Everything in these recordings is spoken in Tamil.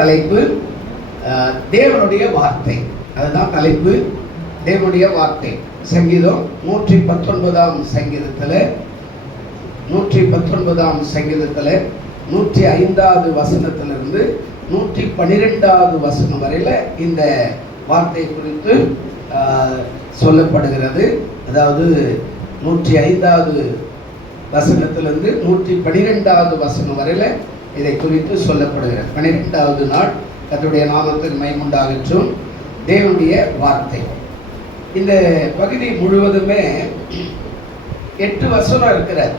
தலைப்பு தேவனுடைய வார்த்தை. அதுதான் தலைப்பு, தேவனுடைய வார்த்தை. சங்கீதம் 119ஆம் சங்கீதத்தில் 105வது வசனத்திலிருந்து 112வது வசனம் வரையில் இந்த வார்த்தை குறித்து சொல்லப்படுகிறது. அதாவது 105வது வசனத்திலிருந்து 112வது வசனம் வரையில் இதை குறித்து சொல்லப்படுகிறது. 12வது நாள் கர்த்தருடைய நாமத்திற்கு மகிமை உண்டாகட்டும். தேவனுடைய வார்த்தை. இந்த பகுதி முழுவதுமே 8 வசனம் இருக்கிறது.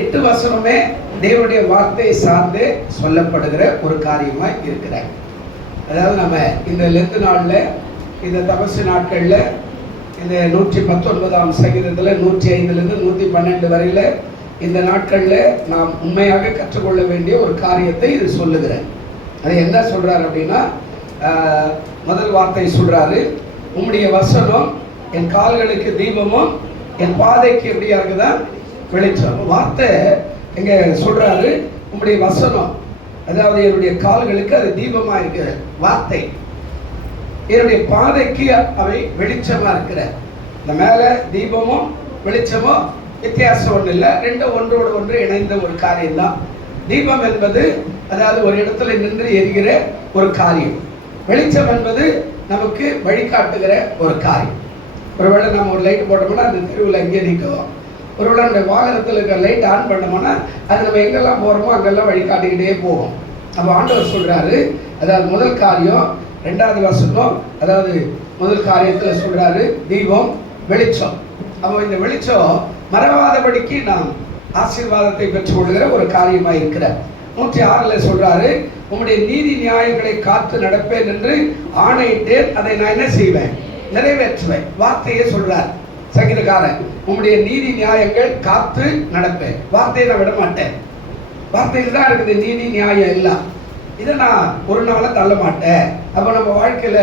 8 வசனமே தேவனுடைய வார்த்தையை சார்ந்து சொல்லப்படுகிற ஒரு காரியமாக இருக்கிறார். அதாவது நம்ம இந்த லெந்து நாளில், இந்த தபசு நாட்களில், இந்த 119ஆம் சங்கீதத்தில் 105லிருந்து 112 வரையில் இந்த நாட்களில் நாம் உண்மையாக கற்றுக்கொள்ள வேண்டிய ஒரு காரியத்தை இது சொல்லுகிறேன். அது என்ன சொல்றாரு அப்படின்னா, முதல் வார்த்தை சொல்றாரு, உம்முடைய வசனம் என் கால்களுக்கு தீபமும் என் பாதைக்கு எப்படியா இருக்குதா வெளிச்சம். வார்த்தை எங்க சொல்றாரு, உம்முடைய வசனம், அதாவது என்னுடைய கால்களுக்கு அது தீபமா இருக்கிற வார்த்தை, என்னுடைய பாதைக்கு அவை வெளிச்சமா இருக்கிற. இந்த மேல தீபமும் வெளிச்சமும் வித்தியாசம் ஒன்றும் இல்லை, ரெண்டும் ஒன்றோடு ஒன்று இணைந்த ஒரு காரியம் தான். தீபம் என்பது அதாவது ஒரு இடத்துல நின்று எரிகிற ஒரு காரியம். வெளிச்சம் என்பது நமக்கு வழிகாட்டுகிற ஒரு காரியம். ஒருவேளை நம்ம ஒரு லைட் போட்டோம்னா அந்த தெருவில் எங்கே நிற்கும். ஒருவேளை அந்த வாகனத்தில் இருக்கிற லைட் ஆன் பண்ணோம்னா அது நம்ம எங்கெல்லாம் போகிறோமோ அங்கெல்லாம் வழிகாட்டிக்கிட்டே போகும். அப்போ ஆண்டவர் சொல்கிறாரு, அதாவது முதல் காரியம் 2வது வசனம், அதாவது முதல் காரியத்தில் சொல்கிறாரு தீபம் வெளிச்சம். அப்போ இந்த வெளிச்சம் மறவாதபடிக்கு நாம் ஆசீர்வாதத்தை பெற்றுக்கொள்கிற ஒரு காரியமாக இருக்கிறார். 106ல் சொல்றாரு, உம்முடைய நீதி நியாயங்களை காத்து நடப்பேன் என்று ஆணையிட்டேன், அதை நான் என்ன செய்வேன், நிறைவேற்றுவேன். வார்த்தையே சொல்றார் சங்கீதக்காரன், உம்முடைய நீதி நியாயங்கள் காத்து நடப்பேன். வார்த்தையை நான் விட மாட்டேன். வார்த்தையில் தான் இருக்குது நீதி நியாயம் எல்லாம். இதை நான் ஒரு நாளை தள்ள மாட்டேன். அப்போ நம்ம வாழ்க்கையில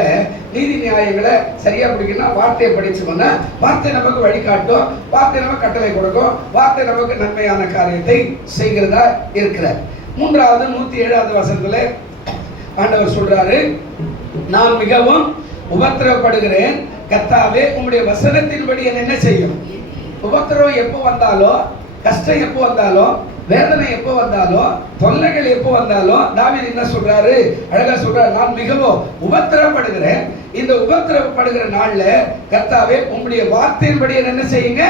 நீதி நியாயங்களை சரியா பிடிக்கணும்னா வார்த்தையை படிச்சோம்னா வார்த்தை நமக்கு வழிகாட்டும், வார்த்தை நமக்கு கட்டளை கொடுக்கும், வார்த்தை நமக்கு நன்மையான காரியத்தை செய்கிறதா இருக்கிற. 3வது 107வது வசனத்துல ஆண்டவர் சொல்றாரு, நான் மிகவும் உபத்திரவப்படுகிறேன், கர்த்தாவே உம்முடைய வசனத்தின்படி என்ன செய்யும். உபத்திரவம் எப்போ வந்தாலும், கஷ்டம் எப்போ வந்தாலும், வேதனை எப்போ வந்தாலும், தொல்லைகள் எப்போ வந்தாலும் தாவீது என்ன சொல்றாரு, அழகா சொல்றாரு, நான் மிகவும் உபத்திரவப்படுகிறேன். இந்த உபத்திரவப்படுகிற நாள்ல கர்த்தாவே உம்முடைய வார்த்தையின்படி என்ன செய்யுங்க,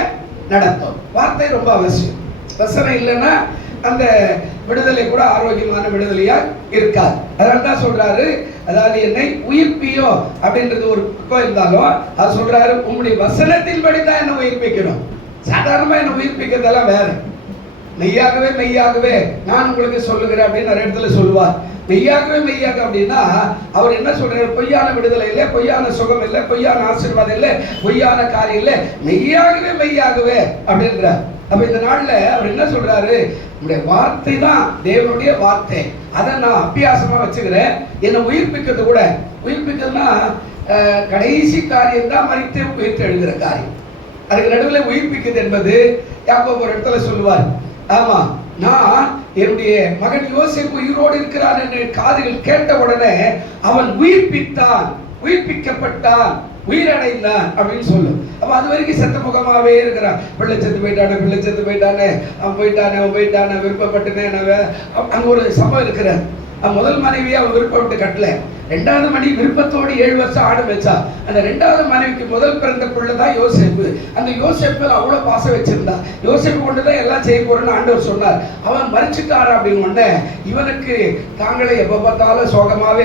நடத்தும். வார்த்தை ரொம்ப அவசியம். வசனம் இல்லைன்னா அந்த விடுதலை கூட ஆரோக்கியமான விடுதலையா இருக்காது. அதனால தான் சொல்றாரு, அதாவது என்னை உயிர்ப்பியோ அப்படின்றது ஒரு பக்கம் இருந்தாலும் அது சொல்றாரு, உம்முடைய வசனத்தின்படி தான் என்ன உயிர்ப்பிக்கணும். சாதாரணமா என்ன உயிர்ப்பிக்கிறதெல்லாம் வேற. மெய்யாகவே மெய்யாகவே நான் உங்களுக்கு சொல்லுகிறேன் அப்படின்னு நிறைய இடத்துல சொல்லுவார். மெய்யாகவே மெய்யாக அப்படின்னா அவர் என்ன சொல்றாரு, பொய்யான விடுதலை இல்லை, பொய்யான சுகம் இல்லை, பொய்யான ஆசீர்வாதம் இல்லை, பொய்யான காரியம் இல்லை, மெய்யாகவே மெய்யாகவே அப்படின்றார். அப்ப இந்த நாள்ல அவர் என்ன சொல்றாரு, உங்களுடைய வார்த்தை தான் தேவனுடைய வார்த்தை, அதை நான் அபியாசமா வச்சுக்கிறேன். என்னை உயிர்ப்பிக்கிறது கூட, உயிர்ப்பிக்கிறதுனா கடைசி காரியம் தான் மரித்து உயிர்த்து எழுதுகிற காரியம். அதுக்கு நடுவில் உயிர்ப்பிக்கிறது என்பது யாக்கோபு ஒரு இடத்துல சொல்லுவார், ஆமா நான் என்னுடைய மகன் யோசேப்பு உயிரோடு இருக்கிறான் என்று காதுகள் கேட்ட உடனே அவன் உயிர்ப்பித்தான், உயிர்ப்பிக்கப்பட்டான், உயிரடைந்தான் அப்படின்னு சொல்லும். அப்ப அது வரைக்கும் செத்த முகமாவே இருக்கிறான். பிள்ளை செத்து போயிட்டானே, பிள்ளை செத்து போயிட்டானே, அவன் போயிட்டானே, அவன் போயிட்டானே, விருப்பப்பட்டுனே. அங்க ஒரு சம்பவம் இருக்கிறார். முதல் மனைவியை அவன் விருப்பப்பட்டு கட்டல, 2வது மனைவி விருப்பத்தோடு 7 வருஷம் ஆடு வச்சா. அந்த 2வது மனைவிக்கு முதல் பிறந்த பிள்ளை தான் யோசேப்பு. அந்த யோசேப்பு அவ்வளவு பாசம் வச்சிருந்தா. யோசேப்பு கொண்டுதான் எல்லாம் செய்ய போறேன்னு ஆண்டவர் சொன்னார். அவன் மறிச்சுட்டாரா அப்படின்னு உடனே இவனுக்கு தாங்களே எப்ப பார்த்தாலும் சோகமாவே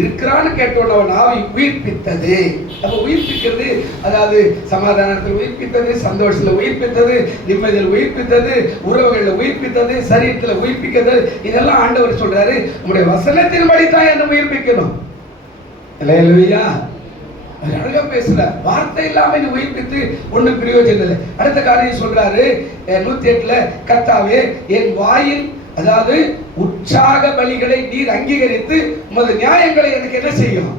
இருக்கிறான்னு கேட்டோன்னு அவன் ஆவி உயிர்ப்பித்தது. அப்ப உயிர்ப்பிக்கிறது, அதாவது சமாதானத்தில் உயிர்ப்பித்தது, சந்தோஷத்துல உயிர்ப்பித்தது, நிம்மதியில் உயிர்ப்பித்தது, உறவுகளில் உயிர்ப்பித்தது, சரீரத்தில் உயிர்ப்பிக்கிறது. இதெல்லாம் ஆண்டவர் சொல்றாரு, உங்களுடைய வசனத்தின்படி தான் என்ன உயிர்ப்பிக்கணும். அல்லேலூயா. அழகா பேசுற வார்த்தை இல்லாம இது உயிர்ப்பித்து ஒண்ணு பிரயோஜனம் இல்லை. அடுத்த காரியம் சொல்றாரு 108ல, கர்த்தாவே என் வாயின், அதாவது உற்சாக பலிகளை நீர் அங்கீகரித்து உமது நியாயங்களை எனக்கு என்ன செய்யும்.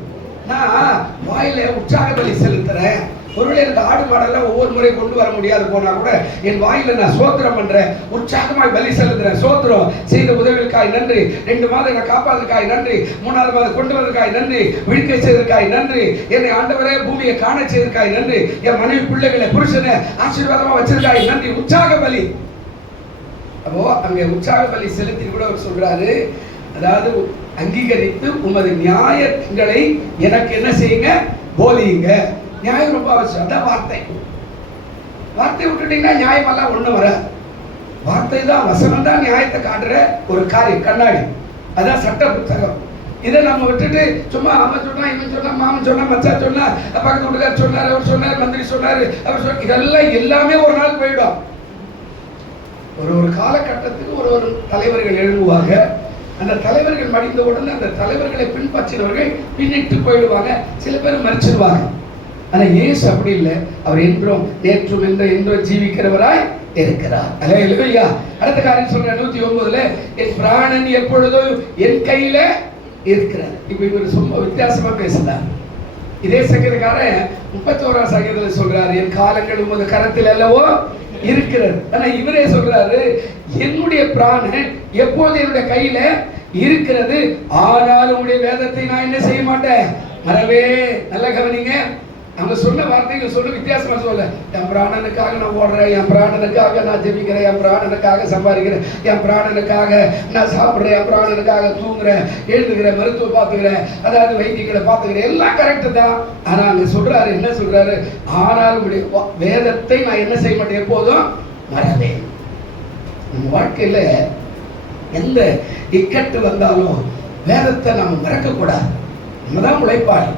நான் வாயில உற்சாக பலி செலுத்துறேன், ஒருவேளை எனக்கு ஆடு மாடெல்லாம் ஒவ்வொரு முறை கொண்டு வர முடியாது போனா கூட என் வாயில நான் சோத்திரம் பண்றேன், உற்சாகமாய் பலி செலுத்துறேன். சோத்திரம் செய்த உதவிகளுக்காய் நன்றி, 2 மாதம் என்னை காப்பாதற்காய் நன்றி, 3வது மாதம் கொண்டு வந்ததுக்காய் நன்றி, விழிக்க செய்தற்காய் நன்றி, என்னை ஆண்டவரே பூமியை காண செய்தற்காய் நன்றி, என் மனைவி பிள்ளைகளை புருஷனை ஆசீர்வாதமா வச்சிருக்காய் நன்றி. உற்சாக பலி. அப்போ அங்கே உற்சாக பலி செலுத்தி கூட அவர் சொல்றாரு, அதாவது அங்கீகரித்து உமது நியாயங்களை எனக்கு என்ன செய்யுங்க, போலியுங்க. நியாயம் ரொம்ப அவசியம். அதான் வார்த்தை. வார்த்தை விட்டுட்டீங்கன்னா நியாயமெல்லாம் ஒண்ணு வர. வார்த்தை தான், வசனம் தான் நியாயத்தை காட்டுற ஒரு காரியம், கண்ணாடி. அதான் சட்ட புத்தகம். இதை நம்ம விட்டுட்டு சும்மா அவன் சொன்னா, இவன் சொன்னா, மாமன் சொன்னா, மச்சா சொன்னா, பக்கத்து வீட்டுக்கார் சொன்னார், அவர் சொன்னார், மந்திரி சொன்னாரு, அவர் சொன்ன, இதெல்லாம் எல்லாமே ஒரு நாள் போயிடும். ஒரு காலகட்டத்துக்கு ஒரு தலைவர்கள் எழுதுவாங்க. அந்த தலைவர்கள் மடிந்த உடனே அந்த தலைவர்களை பின்பற்றினவர்கள் பின்னிட்டு போயிடுவாங்க. சில பேர் மறிச்சிடுவாங்க. ஆனா இயேசு அப்படி இல்லை. அவர் என்றும் நேற்றும் என்றும் ஜீவிக்கிறவராய் இருக்கிறார். அல்லேலூயா. அடுத்த காரியம் சொல்ற 109ல, என் பிராணன் எப்பொழுதும் என் கையில இருக்கிறார். இப்ப இவர் ரொம்ப வித்தியாசமா பேசுறார். இதே சங்கீதக்காரன் 31ஆம் சங்கீதத்துல சொல்றாரு, என் காலங்கள் உமது கரத்தில் அல்லவோ இருக்கிறது. ஆனா இவரே சொல்றாரு, என்னுடைய பிராணன் எப்போது என்னுடைய கையில இருக்கிறது, ஆனாலும் உடைய வேதத்தை நான் என்ன செய்ய மாட்டேன், மறவே. நல்லா கவனிங்க. அவங்க சொன்ன வார்த்தைகள் சொல்ல வித்தியாசமா சொல்ல. என் பிராணனுக்காக நான் ஓடுறேன், என் பிராணனுக்காக நான் ஜெபிக்கிறேன், என் பிராணனுக்காக சம்பாதிக்கிறேன், என் பிராணனுக்காக நான் சாப்பிடுறேன், என் பிராணனுக்காக தூங்குறேன், எழுதுகிறேன், மருத்துவ பார்த்துக்கிறேன், அதாவது வைத்தியங்களை பார்த்துக்கிறேன், எல்லாம் கரெக்டு தான். ஆனா அங்க சொல்றாரு, என்ன சொல்றாரு, ஆனாலும் வேதத்தை நான் என்ன செய்ய மாட்டேன், எப்போதும் மறவேன். நம்ம வாழ்க்கையில எந்த இக்கட்டு வந்தாலும் வேதத்தை நம்ம மறக்க கூடாது. நம்ம தான் உழைப்பாளி,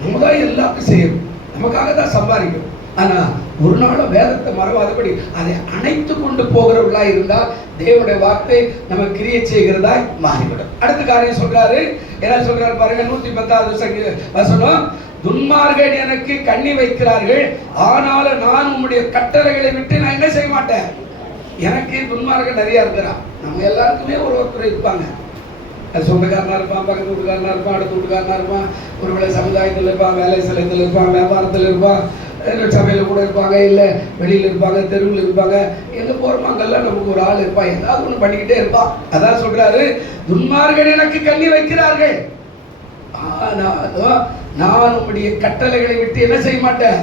நம்ம தான் எல்லாத்தையும் செய்யணும், நமக்காக தான் சம்பாதிக்கணும். ஆனா ஒரு நாளும் வேதத்தை மறவாதபடி அதை அணைத்து கொண்டு போகிறவர்களா இருந்தால் தேவனுடைய வார்த்தை நம்ம கிரியை செய்கிறதாய் மாறிவிடும். அடுத்த காரியம் சொல்றாரு, என்ன சொல்றாரு பாருங்க, 110வது வசனம், துன்மார்கள் எனக்கு கண்ணி வைக்கிறார்கள், ஆனாலும் நான் உம்முடைய கட்டளைகளை விட்டு நான் என்ன செய்ய மாட்டேன். எனக்கு துன்மார்கள் நிறைய இருக்கிறான். நம்ம எல்லாருக்குமே ஒருத்தர் இருப்பாங்க. அது சொந்தக்காரனா இருப்பான், பக்கத்து வீட்டுக்காரனா இருப்பான், அடுத்த வீட்டுக்காரனா இருப்பான், ஒருவேளை சமுதாயத்தில் இருப்பான், வேலை ஸ்தலத்தில் இருப்பான், வியாபாரத்தில் இருப்பான், சபையில் கூட இருப்பாங்க, இல்லை வெளியில் இருப்பாங்க, தெருவில் இருப்பாங்க, எங்கே போகிறோமோ அங்கெல்லாம் நமக்கு ஒரு ஆள் இருப்பான், ஏதாவது ஒன்று பண்ணிக்கிட்டே இருப்பான். அதான் சொல்றாரு, துன்மார்கள் எனக்கு கண்ணி வைக்கிறார்கள், ஆனாலும் நான் உம்முடைய கட்டளைகளை விட்டு என்ன செய்ய மாட்டேன்.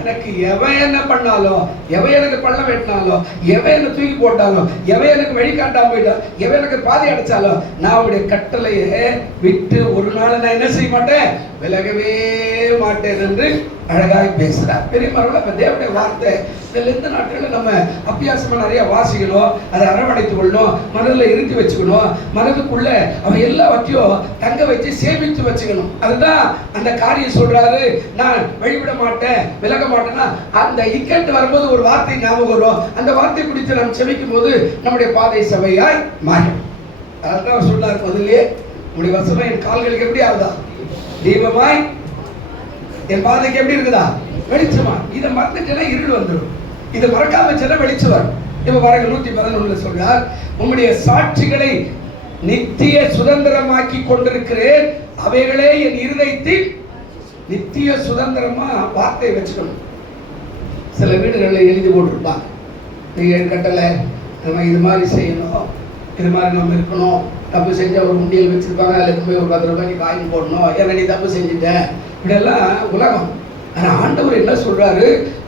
எனக்கு எவன் என்ன பண்ணாலும், எவன் எனக்கு பள்ளம் வெட்டினாலும், எவன் என்ன தூக்கி போட்டாலும், எவன் எனக்கு வழிகாட்டாம போயிட்டாலும், எவன் எனக்கு பாதி அடைச்சாலும் நான் அவருடைய கட்டளையை விட்டு ஒரு நாள் நான் என்ன செய்ய மாட்டேன், விலகவே மாட்டேன் என்று அழகாய் பேசுறார். பெரியமாரோட தேவனுடைய வார்த்தை இந்த நாட்களில் நம்ம அபியாசமா நிறைய வாசிக்கணும், அதை அரவணைத்து கொள்ளணும், மனதில் இருத்தி வச்சுக்கணும், மனதுக்குள்ள அவன் எல்லாவற்றையும் தங்க வச்சு சேமித்து வச்சுக்கணும். அதுதான் அந்த காரியம் சொல்றாரு, நான் வழிவிட மாட்டேன், விலக மாட்டேன்னா அந்த இக்கட்டு வரும்போது ஒரு வார்த்தை ஞாபகம் வரும். அந்த வார்த்தை குறித்து நாம் செபிக்கும் போது நம்முடைய பாதை சபையாய் மாறும். அதான் சொன்னார் முதல்ல, உங்களுடைய வசனம் என் கால்களுக்கு எப்படி ஆகுதா, தீபமாய், என் பாதைக்கு எப்படி இருக்குதா, வெளிச்சமா. இதை மறந்துட்டேன்னா இருள் வந்துடும், இதை மறக்காம வச்சா வெளிச்சம் வரும். இப்ப பாருங்க 111 சொல்றார், உம்முடைய சாட்சிகளை நித்திய சுதந்திரமாக்கி கொண்டிருக்கிறேன், அவைகளே என் இருதயத்தில் நித்திய சுதந்திரமா. வார்த்தையை வச்சுக்கணும். சில வீடுகளில் எழுதி போட்டிருப்பாங்க, நீங்க கட்டளை நம்ம இது மாதிரி செய்யணும், இது மாதிரி நம்ம இருக்கணும், தப்பு செஞ்சா ஒரு முண்டியல் வச்சிருப்பாங்க, அதில் போய் ஒரு 10 ரூபாய்க்கு காயின் போடணும், ஏன்னா நீ தப்பு செஞ்சுட்டேன், இப்படியெல்லாம் உலகம். ஆனா ஆண்டவர் என்ன சொல்றாரு,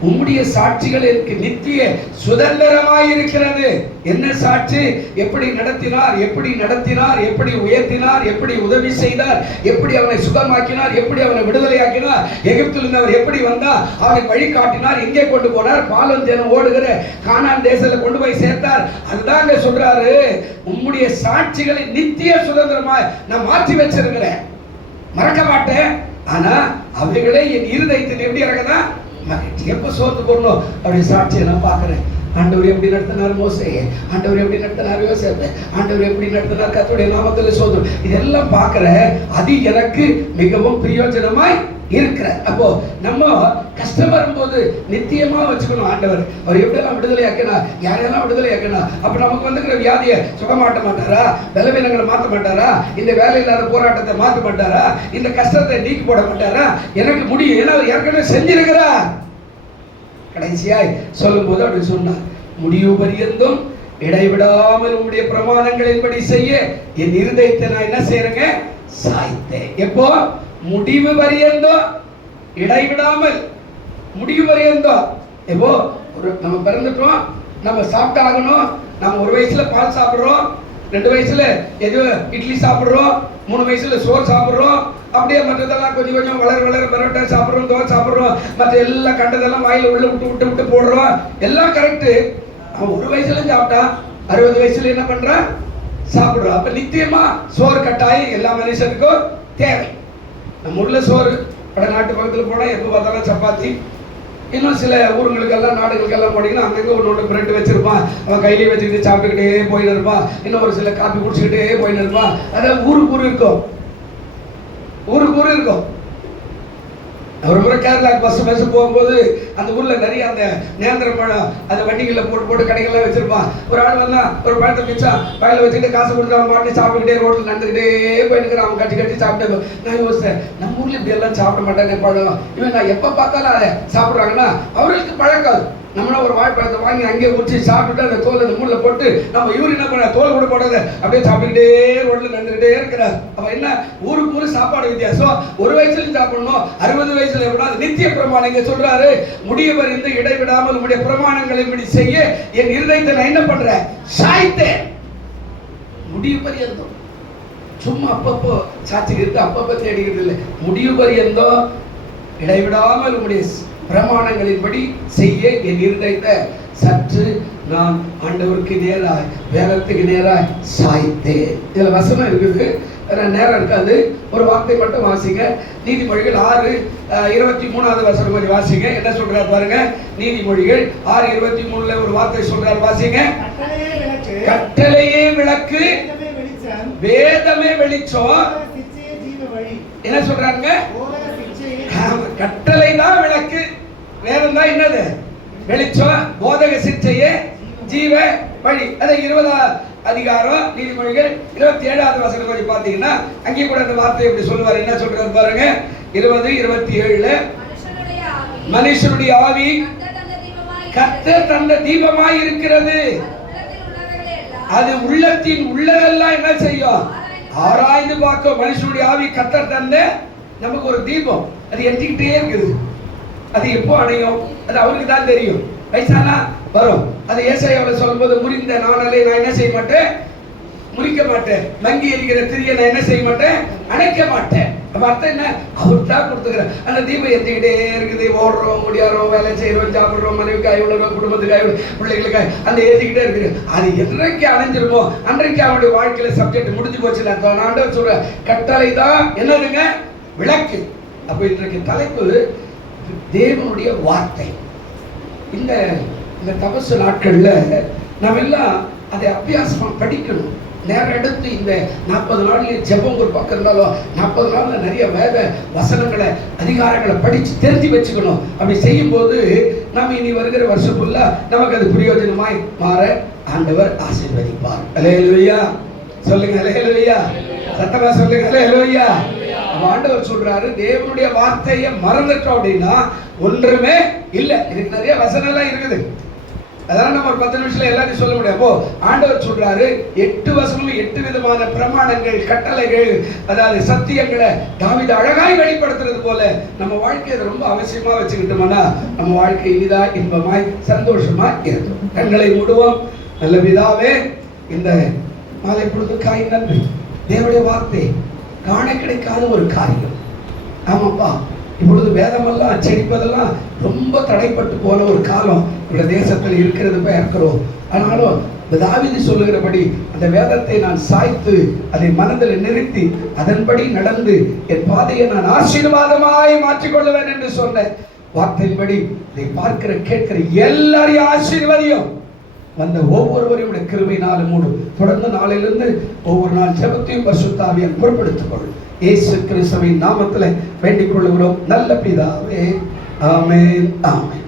உம்முடைய சாட்சிகள் எனக்கு நித்திய சுதந்திரமாய் இருக்கிறது. என்ன சாட்சி, எப்படி நடத்தினார், எப்படி நடத்தினார், எப்படி உயர்த்தினார், எப்படி உதவி செய்தார், எப்படி அவனை சுகமாக்கினார், எப்படி அவனை விடுதலையாக்கினார், எகிப்திலிருந்து அவர் எப்படி வந்தார், அவனை வழி காட்டினார், எங்கே கொண்டு போனார், பாலும் தேனும் ஓடுகிற கானான் தேசத்துல கொண்டு போய் சேர்த்தார். அதுதாங்க சொல்றாரு, உம்முடைய சாட்சிகளை நித்திய சுதந்திரமாய் நான் மாற்றி வச்சிருக்கிறேன், மறக்க மாட்டேன். ஆனா அவைகளே என் இருதயத்தில் எப்படி இறங்குதா, மகிழ்ச்சி. எப்ப சோர்ந்து போடணும், அவருடைய சாட்சியை நான் பார்க்கிறேன். ஆண்டவர் எப்படி நடத்தினார் மோசேயை, ஆண்டவர் எப்படி நடத்தினார் யோசேப்பை, ஆண்டவர் எப்படி நடத்தினார் கர்த்தருடைய நாமத்தில் சோதனை, இதெல்லாம் பார்க்கிற அது எனக்கு மிகவும் பிரயோஜனமாய் இருக்கிறார். அப்போ நம்ம கஷ்டம் வரும்போது நித்தியமா வச்சுக்கணும் ஆண்டவர். அவர் எப்படியெல்லாம் விடுதலை ஆக்கினா, யாரெல்லாம் விடுதலை ஆக்கினா, அப்ப நமக்கு வந்துக்கிற வியாதியை சுகமாட்ட மாட்டாரா? பலவீனங்களை மாற்ற மாட்டாரா? இந்த வேலையில்லாத போராட்டத்தை மாற்ற மாட்டாரா? இந்த கஷ்டத்தை நீக்கி போட மாட்டாரா? எனக்கு முடியும், ஏன்னா அவர் ஏற்கனவே செஞ்சிருக்கிறார். கடைசியாய் சொல்லும் போது அப்படி சொன்னார், முடிவு பரியந்தும் இடைவிடாமல் உங்களுடைய பிரமாணங்களின்படி செய்ய என் இருதயத்தை நான் என்ன செய்யறேங்க? சாய்த்தேன். எப்போ? முடிவு பரியந்தம், இடைவிடாமல். முடிவு பரியந்தம். எப்போ? நம்ம பிறந்துட்டோம், நம்ம சாப்பிட்டாகணும். நம்ம 1 வயசுல பால் சாப்பிடுறோம், 2 வயசுல ஏதோ இட்லி சாப்பிடுறோம், 3 வயசுல சோறு சாப்பிடுறோம். அப்படியே மற்றதெல்லாம் கொஞ்சம் கொஞ்சம் வளர பரோட்டா சாப்பிடுறோம், தோசை சாப்பிடுறோம், மற்ற எல்லாம் கண்டதெல்லாம் வாயில உள்ள விட்டு போடுறோம். எல்லாம் கரெக்டு. அவன் 1 வயசுல சாப்பிட்டா 60 வயசுல என்ன பண்றான்? சாப்பிடுறான். அப்ப நித்தியமா சோறு கட்டாயம் எல்லா மனுஷனுக்கும் தேவை. நம்ம ஊர்ல சோறு, வடநாட்டு பக்கத்துல போனா எப்ப பார்த்தாலும் சப்பாத்தி. இன்னும் சில ஊருங்களுக்கெல்லாம் நாடுகளுக்கெல்லாம் போனீங்கன்னா அங்கங்க ஒன்று பிரெட் வச்சிருப்பான், அவன் கையிலேயே வச்சுக்கிட்டு சாப்பிட்டுக்கிட்டே போயின்னு இருப்பான். இன்னும் ஒரு சில காப்பி குடிச்சுக்கிட்டே போயின்னு இருப்பான். அதாவது ஊருக்கு ஊர் இருக்கும், ஊருக்கு ஊர் இருக்கும். ஒரு முறை கேரளாவுக்கு பஸ் போகும்போது அந்த ஊர்ல நிறைய அந்த நேந்திர பழம் அந்த வண்டிகளில் போட்டு கடைகள்லாம் வச்சிருப்பான். ஒரு ஆள் வந்தா ஒரு பழத்தை மிச்சா வயல வச்சுக்கிட்டு காசு கொடுத்து அவன் மாட்டி சாப்பிட்டுக்கிட்டே ரோட்டில் நடந்துக்கிட்டே போயிட்டு அவன் கட்டி சாப்பிட்டு நான் யோசித்தேன், நம்ம ஊர்ல இப்படி எல்லாம் சாப்பிட மாட்டாங்க பழம். இவன் நான் எப்ப பார்த்தாலும் அதை சாப்பிட்றாங்கன்னா அவர்களுக்கு பழக்கம். நம்மளா ஒரு வாழைப்பழத்தை வாங்கி அங்கேயே உச்சி சாப்பிட்டு அந்த தோல் அந்த மூணில் போட்டு நம்ம இவரு என்ன பண்ண தோல் கூட போடாத அப்படியே சாப்பிட்டுக்கிட்டே ரோட்டில் நடந்துக்கிட்டே இருக்கிறார். அப்ப என்ன ஊருக்கு ஊரு சாப்பாடு வித்தியாசம். 1 வயசுல சாப்பிடணும், 60 வயசுல எப்படாது நித்திய பிரமாணம். இங்க சொல்றாரு, முடியவர் இந்த இடைவிடாமல் உடைய பிரமாணங்களை இப்படி செய்ய என் இருதயத்தை நான் என்ன பண்றேன்? சாய்த்தேன். முடிவு பரியந்தம். சும்மா அப்பப்போ சாட்சிக்கிறது, அப்பப்போ தேடிக்கிறது இல்லை. முடிவு பரியந்தம் இடைவிடாமல் உடைய பிரமாணங்களின்படி செய்ய என் இருதயத்தை சற்று நான் ஆண்டவருக்கு நேராய், வேதத்துக்கு நேராய் சாய்த்தேன். இதுல வசனம் இருக்குது, நேரம் இருக்காது. ஒரு வார்த்தை மட்டும் வாசிங்க. நீதிமொழிகள் 6:23 வசனம் கொஞ்சம் வாசிங்க. என்ன சொல்றாரு பாருங்க. நீதிமொழிகள் 6:23 ஒரு வார்த்தை சொல்றாரு, வாசிங்க. கட்டளையே விளக்கு, வேதமே வெளிச்சம். என்ன சொல்றாங்க? கட்டளை தான் விளக்கு, வேதம் தான் என்னது? வெளிச்சம். போதக சிற்றையே ஜீவ வழி. அதை 20ஆம் அதிகாரம் நீதிமொழிகள் 27வது வசனம் கொஞ்சம் பார்த்தீங்கன்னா அங்கே கூட அந்த வார்த்தை எப்படி சொல்லுவார். என்ன சொல்றாரு பாருங்க. 20:27 மனுஷனுடைய ஆவி கர்த்தர் தந்த தீபமாய் இருக்கிறது, அது உள்ளத்தின் உள்ளதெல்லாம் என்ன செய்யும்? ஆராய்ந்து பார்க்கும். மனுஷனுடைய ஆவி கர்த்தர் தந்த நமக்கு ஒரு தீபம், அது எரிஞ்சுக்கிட்டே இருக்குது. அது எப்போ அணையும் அது அவருக்கு தான் தெரியும். வயசானா வரும். அது ஏசாயாவில் சொல்லும்போது, முறிந்த நானாலே நான் என்ன செய்ய மாட்டேன்? முறிக்க மாட்டேன். மங்கி எரிக்கிற திரியை நான் என்ன செய்ய மாட்டேன்? அணைக்க மாட்டேன். அப்ப அர்த்தம் என்ன? அவர் தான் கொடுத்துக்கிறேன். அந்த தீபம் எரிஞ்சுக்கிட்டே இருக்குது. ஓடுறோம், முடியாறோம், வேலை செய்யறோம், சாப்பிடுறோம், மனைவிக்காய் உள்ளவங்க, குடும்பத்துக்காய், பிள்ளைகளுக்காய் அந்த ஏற்றிக்கிட்டே இருக்குது. அது என்றைக்கு அணைஞ்சிருமோ அன்றைக்கு அவனுடைய வாழ்க்கையில சப்ஜெக்ட் முடிஞ்சு போச்சு. நான் ஆண்டவர் சொல்ற கட்டளை தான் என்னதுங்க? விளக்கு. அப்ப இன்றைக்கு தலைப்பு தேவனுடைய வார்த்தை. இந்த தபசு நாட்கள்ல நம்ம எல்லாம் அதை அபியாசமா படிக்கணும். நேரம் எடுத்து இந்த 40 நாள்ல ஜெபம் ஒரு பக்கம் இருந்தாலும் 40 நாள்ல நிறைய வேத வசனங்களை, அதிகாரங்களை படிச்சு தெரிஞ்சு வச்சுக்கணும். அப்படி செய்யும் போது நம்ம இனி வருகிற வருஷம் ஃபுல்லா நமக்கு அது பிரயோஜனமாய் மாற ஆண்டவர் ஆசீர்வதிப்பார். அல்லேலூயா சொல்லுங்க, அல்லேலூயா சத்தமா சொல்லுங்க, அல்லேலூயா. ஆண்டவர் சொல்றாரு, தேவனுடைய வார்த்தையை மறந்துட்டோம் அப்படின்னா ஒன்றுமே இல்லை. இதுக்கு நிறைய வசனம் எல்லாம் இருக்குது, அதெல்லாம் நம்ம ஒரு 10 நிமிஷத்துல எல்லாத்தையும் சொல்ல முடியாது. அப்போ ஆண்டவர் சொல்றாரு 8 வசனமும் 8 விதமான பிரமாணங்கள், கட்டளைகள், அதாவது சத்தியங்களை தாவீது அழகாய் வெளிப்படுத்துறது போல நம்ம வாழ்க்கையை ரொம்ப அவசியமா வச்சுக்கிட்டோம்னா நம்ம வாழ்க்கை இனிதா, இன்பமாய், சந்தோஷமா இருக்கும். கண்களை மூடுவோம். நல்ல பிதாவே, இந்த மாலை பொழுதுக்காய் நன்றி. தேவனுடைய வார்த்தை காண கிடைக்காத ஒரு காரியம். ஆமாப்பா, இப்பொழுது வேதமெல்லாம் அச்சடிப்பதெல்லாம் ரொம்ப தடைப்பட்டு போன ஒரு காலம் இந்த தேசத்தில் இருக்கிறது பார்க்கிறோம். ஆனாலும் தாவீது சொல்லுகிறபடி அந்த வேதத்தை நான் சாய்த்து அதை மனதில் நிறுத்தி அதன்படி நடந்து என் பாதையை நான் ஆசீர்வாதமாய் மாற்றிக்கொள்ளுவேன் என்று சொன்ன வார்த்தையின்படி இதை பார்க்கிற கேட்கிற எல்லாரையும் ஆசீர்வதியும். வந்த ஒவ்வொருவரையும் கிருபையினாலும் மூடும். தொடர்ந்து நாளிலிருந்து ஒவ்வொரு நாள் ஜெபத்தையும் பரிசுத்த ஆவியால் பொறுப்படுத்திக் கொள். இயேசு கிறிஸ்துவின் நாமத்தில் வேண்டிக் கொள்கிறோம் நல்ல பிதாவே. ஆமென், ஆமென்.